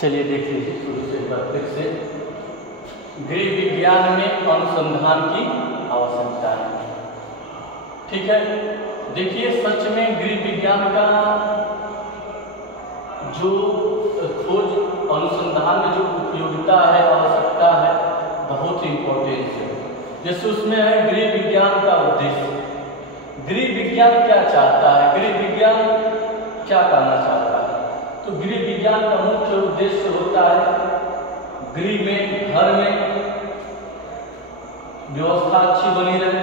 चलिए देख लीजिए शुरू से फिर से। गृह विज्ञान में अनुसंधान की आवश्यकता है। ठीक है, देखिए सच में गृह विज्ञान का जो खोज अनुसंधान में जो उपयोगिता है, आवश्यकता है, बहुत इम्पोर्टेंट है। जैसे उसमें है गृह विज्ञान का उद्देश्य। गृह विज्ञान क्या चाहता है, गृह विज्ञान क्या करना चाहता है? तो गृह विज्ञान का मुख्य उद्देश्य होता है गृह में, घर में व्यवस्था अच्छी बनी रहे,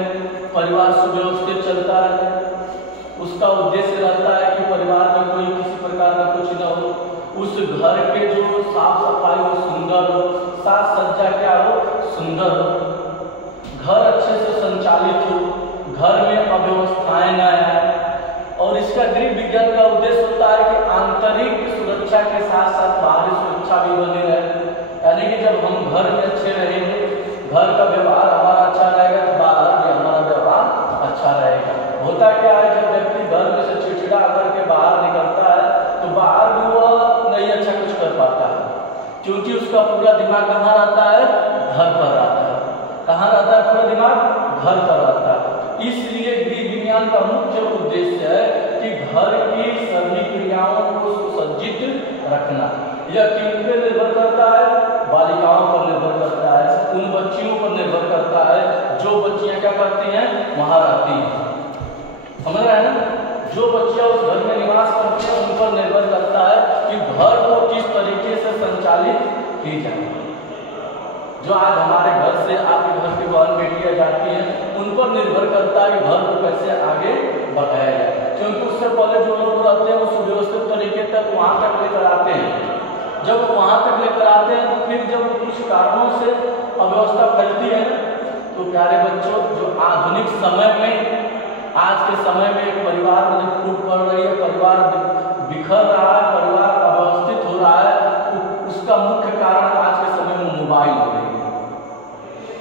परिवार सुव्यवस्थित चलता रहे। उसका उद्देश्य रहता है कि परिवार में कोई किसी प्रकार का कुछ न हो, उस घर के जो साफ सफाई हो सुंदर हो, साज सज्जा क्या हो सुंदर हो, घर अच्छे से संचालित हो, घर में अव्यवस्थाएं न आए। और इसका गृह विज्ञान का उद्देश्य होता है कि आंतरिक सुरक्षा के साथ साथ बाहरी सुरक्षा भी बनी रहे। यानी कि जब हम घर में अच्छे रहेंगे, घर का व्यवहार हमारा अच्छा रहेगा, तो बाहर भी हमारा व्यवहार अच्छा रहेगा। होता क्या है, जब व्यक्ति घर में से चिड़चिड़ा करके बाहर निकलता है तो बाहर भी वह नहीं अच्छा कुछ कर पाता है, क्योंकि उसका पूरा दिमाग कहाँ रहता है, घर पर रहता है। कहाँ रहता है पूरा दिमाग, घर पर रहता है। इसलिए गृह विज्ञान का मुख्य उद्देश्य है कि घर की सभी क्रियाओं को सुसज्जित रखना। यह किन पर निर्भर करता है, बालिकाओं पर निर्भर करता है, उन बच्चियों पर निर्भर करता है जो बच्चियां क्या करती हैं, वहां रहती हैं। समझ रहे हैं ना, जो बच्चियां उस घर में निवास करती हैं उन पर निर्भर करता है कि घर को किस तरीके से संचालित की जाए। जो आज हमारे घर से आपके घर की बहन बेटियां जाती हैं, उन पर निर्भर करता है कि घर को कैसे आगे बढ़ाया जाए, क्योंकि उससे पहले जो लोग रहते हैं वो सुव्यवस्थित तरीके तक वहां तक लेकर आते हैं। जब वहां तक लेकर आते हैं तो फिर जब कुछ कारणों से अव्यवस्था फैलती है तो प्यारे बच्चों, जो आधुनिक समय में, आज के समय में एक परिवार में जब फूट पड़ रही है, परिवार बिखर रहा है, परिवार अव्यवस्थित हो रहा है, उसका मुख्य कारण आज के समय में मोबाइल हो गई है।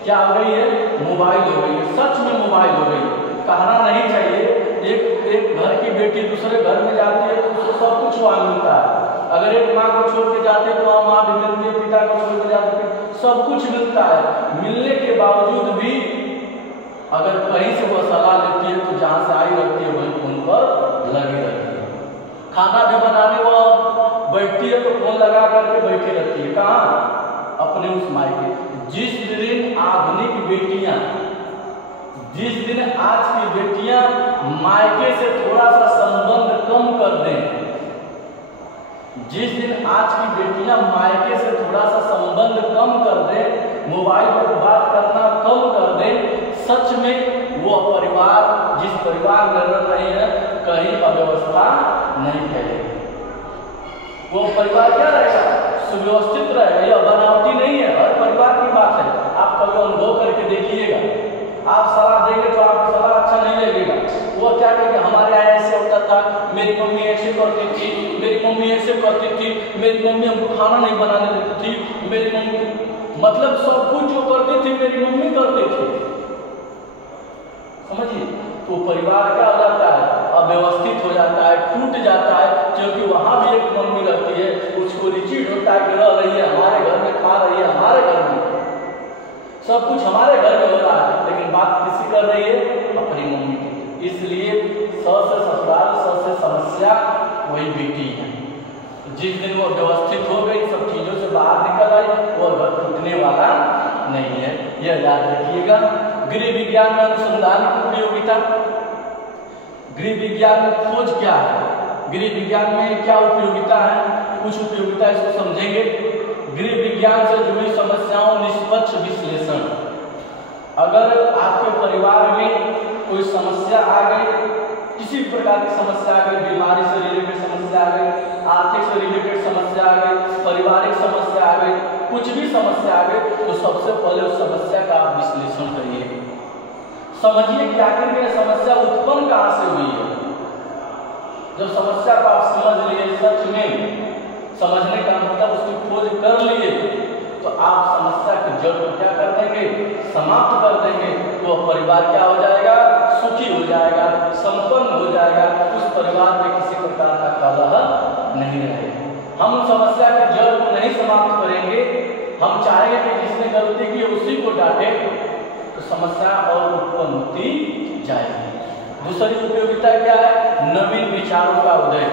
क्या हो गई है, मोबाइल हो गई है। सच में मोबाइल हो गई है, कहना नहीं चाहिए। एक घर की बेटी दूसरे घर में जाती है तो उसको सब कुछ वहां मिलता है। अगर एक माँ को छोड़ के जाते हैं तो वहाँ माँ भी मिलती है, पिता को छोड़ के जाते हैं, सब कुछ मिलता है। मिलने के बावजूद भी अगर कहीं से वो सलाह लेती है तो जहाँ से आई रहती है वही फोन पर लगी रहती है। खाना भी बनाने वो बैठती है तो फोन लगा करके बैठी रहती है। कहाँ, अपने उस मायके। जिस दिन आधुनिक बेटियां, जिस दिन आज की बेटियां मायके से थोड़ा सा संबंध कम कर दें, जिस दिन आज की बेटियां मायके से थोड़ा सा संबंध कम कर दें, मोबाइल पर बात करना कम कर दें, सच में वो परिवार, जिस परिवार में रह रहे हैं, कहीं अव्यवस्था नहीं फैलेगी। वो परिवार क्या रहेगा, सुव्यवस्थित रहेगा। यह बनावटी नहीं है, हर परिवार की बात है। आप कभी अनुभव करके देखिएगा, आप सलाह देंगे तो आपकी सलाह अच्छा नहीं लगेगा। वो क्या कहेंगे, हमारे यहाँ ऐसे होता था, मेरी मम्मी ऐसे करती थी, मेरी मम्मी ऐसे करती थी, मेरी मम्मी हमको खाना नहीं बनाने देती थी, मेरी मम्मी, मतलब सब कुछ जो करती थी मेरी मम्मी करती थी। समझिए, तो परिवार क्या हो जाता है, अव्यवस्थित हो जाता है, टूट जाता है, क्योंकि वहां भी एक मम्मी रहती है, उसको रिचीट होता है कि रह रही है हमारे घर में, खा रही है हमारे घर में, सब कुछ हमारे घर में हो रहा है, लेकिन बात किसी कर रही है, अपनी मम्मी की। इसलिए स से ससुराल, स से समस्या वही बेटी है। जिस दिन वो व्यवस्थित हो गई, सब चीजों से बाहर निकल आई, वो घर टूटने वाला नहीं है, यह याद रखिएगा। गृह विज्ञान में अनुसंधान की उपयोगिता, गृह विज्ञान में खोज क्या है, गृह विज्ञान में क्या उपयोगिता है, कुछ उपयोगिता इसको समझेंगे। गृह विज्ञान से जुड़ी समस्याओं निष्पक्ष विश्लेषण। अगर आपके परिवार में कोई समस्या आ गई, किसी भी प्रकार की समस्या आ गई, बीमारी से रिलेटेड समस्या आ गई, आर्थिक से रिलेटेड समस्या आ गई, पारिवारिक समस्या आ गई, कुछ भी समस्या आ गई, तो सबसे पहले उस समस्या का आप विश्लेषण करिए। समझिए कि आखिर में समस्या उत्पन्न कहाँ से हुई है। जब समस्या को आप समझ लिए, सच में समझने का मतलब उसकी खोज कर लिए, तो आप समस्या की जड़ को क्या कर देंगे, समाप्त कर देंगे। तो परिवार क्या हो जाएगा, सुखी हो जाएगा, संपन्न हो जाएगा। उस परिवार में किसी प्रकार का कलह नहीं रहेगा। हम समस्या के जड़ को नहीं नहीं समाप्त करेंगे, हम चाहेंगे कि जिसने गलती की उसी को डांटे, तो समस्या और उत्पन्न होती जाएगी। दूसरी उपयोगिता क्या है? नवीन विचारों का उदय।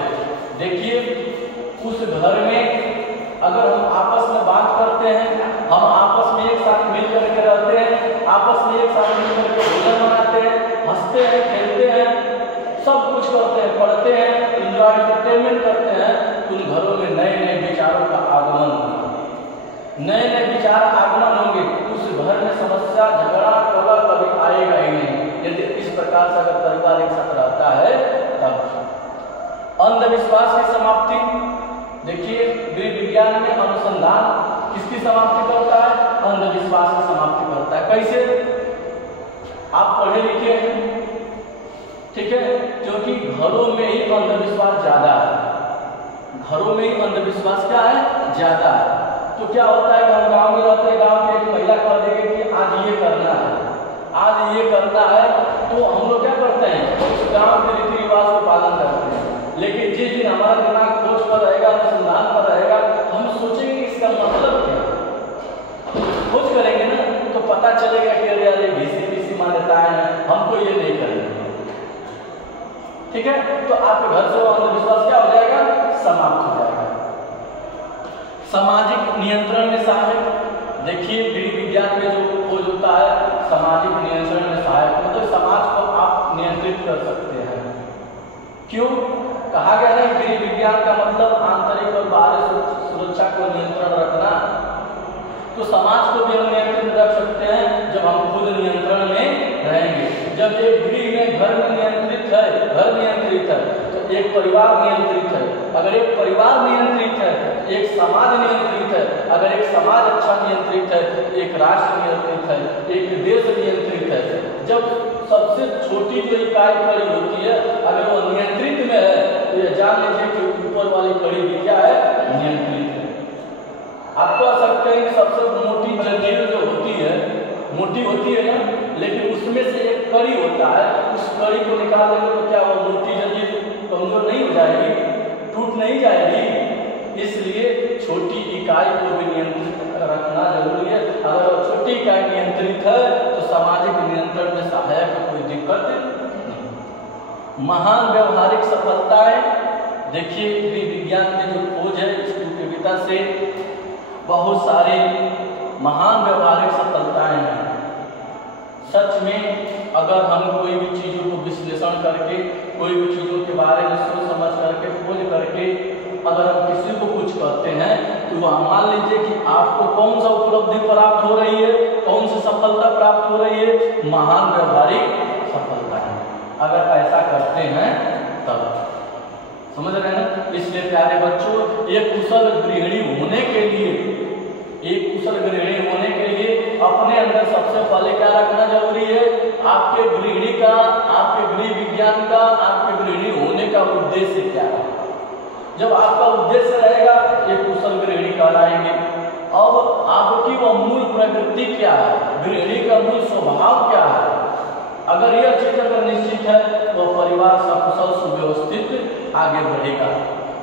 देखिए, उस घर में अगर हम आपस में बात करते हैं, हम आपस में एक साथ मिल करके रहते हैं, आपस में एक साथ मिल करके भोजन बनाते हैं, हंसते हैं, खेलते हैं, सब कुछ करते हैं, पढ़ते हैं, इंजॉय एंटरटेनमेंट करते हैं, उन घरों में नए नए विचारों का आगमन होगा, नए नए विचार आगमन होंगे। उस घर में समस्या झगड़ा कभी आएगा ही नहीं, यदि इस प्रकार से अगर परिवार एक साथ रहता है तब। अंधविश्वास की समाप्ति। देखिए, गृह विज्ञान में अनुसंधान किसकी समाप्ति करता है? अंधविश्वास की समाप्ति करता है। कैसे? आप पढ़े लिखे हैं, ठीक है, क्योंकि घरों में ही अंधविश्वास ज्यादा है, घरों में ही अंधविश्वास क्या है? ज्यादा है। तो क्या होता है कि हम गांव में रहते हैं, गांव की एक महिला कह देगी कि आज ये करना है, आज ये करना है, तो हम लोग क्या करते हैं? उस गांव के रीति रिवाज को पालन करते हैं। लेकिन जिस दिन हमारा दिमाग खोज पर रहेगा, अनुसंधान पर रहेगा, हम सोचेंगे इसका मतलब क्या, खोज करेंगे ना, तो पता चलेगा कि अरे अरे घिसी मान्यताएं हैं, हमको ये नहीं करना, ठीक है। तो आपके घर से अंधविश्वास क्या हो जाएगा? समाप्त हो जाएगा। सामाजिक नियंत्रण में सहायक। देखिए, गृह विज्ञान में जो खोज होता है सामाजिक नियंत्रण में सहायक, मतलब समाज को आप नियंत्रित कर सकते हैं। क्यों? कहा गया है गृह विज्ञान का मतलब आंतरिक और बाहरी सुरक्षा को नियंत्रण रखना। तो समाज को भी हम नियंत्रित रख सकते हैं जब हम खुद नियंत्रण में रहेंगे। जब एक गृह में घर में नियंत्रित है, घर नियंत्रित है, तो एक परिवार नियंत्रित है। अगर एक परिवार नियंत्रित है, एक समाज नियंत्रित है। अगर एक समाज अच्छा नियंत्रित है, एक राष्ट्र नियंत्रित है, एक देश नियंत्रित है। जब सबसे छोटी जो इकाई कड़ी होती है, अगर वो नियंत्रित में है, तो ये जान लीजिए कि ऊपर वाली कड़ी भी क्या है? नियंत्रित है। आप कह सकते हैं कि सबसे मोटी जंजीर जो होती है, मोटी होती है ना, लेकिन उसमें से एक कड़ी होता है, उस कड़ी को निकाल देंगे तो क्या वो मोटी जंजीर कमजोर नहीं हो जाएगी, टूट नहीं जाएगी। इसलिए छोटी इकाई को भी नियंत्रित रखना जरूरी है। अगर छोटी इकाई नियंत्रित है तो सामाजिक नियंत्रण में सहायक कोई दिक्कत नहीं। महान व्यवहारिक सफलताएं। देखिए, गृह विज्ञान में जो खोज है इसकी उपयोगिता से बहुत सारी महान व्यवहारिक सफलताएं हैं। सच में अगर हम कोई भी चीजों को विश्लेषण करके, कोई भी चीजों के बारे में सोच समझ करके, खोज करके अगर हम किसी को कुछ कहते हैं, तो वह मान लीजिए कि आपको कौन सा उपलब्धि प्राप्त हो रही है, कौन सी सफलता प्राप्त हो रही है? महान व्यवहारिक सफलता है। अगर ऐसा करते हैं तब, समझ रहे हैं ना? इसलिए प्यारे बच्चों, एक कुशल गृहिणी होने के लिए, एक कुशल गृहिणी होने के लिए अपने अंदर सबसे पहले क्या रखना जरूरी है? आपके गृहिणी का, आपके गृह विज्ञान का, आपके गृहिणी होने का उद्देश्य क्या है? जब आपका उद्देश्य रहेगा, एक कुशल गृहिणी कहलाएंगे। अब आपकी वह मूल प्रकृति क्या है, गृहिणी का मूल स्वभाव क्या है? अगर यह चीज अगर निश्चित है तो परिवार सकुशल सुव्यवस्थित आगे बढ़ेगा।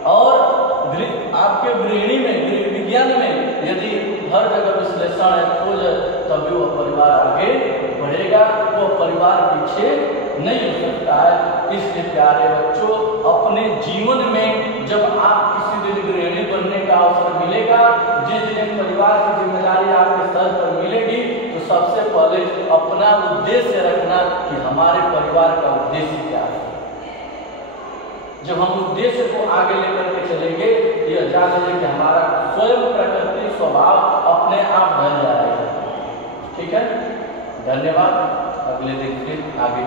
और आपके गृहिणी में, गृह विज्ञान में यदि हर जगह विश्लेषण है, खोज है, तभी वह परिवार आगे बढ़ेगा, वो परिवार पीछे नहीं हो सकता है। इसलिए प्यारे बच्चों, अपने जीवन में जब आप किसी दिन गृहिणी बनने का अवसर मिलेगा, जिस दिन परिवार की जिम्मेदारी आपके सर पर मिलेगी, तो सबसे पहले अपना उद्देश्य रखना कि हमारे परिवार का उद्देश्य क्या है। जब हम उद्देश्य को आगे लेकर के चलेंगे, तो यह जान लीजिए कि हमारा स्वयं प्रकृति स्वभाव अपने आप ढल जाएगा। ठीक है, धन्यवाद। अगले दिन फिर आगे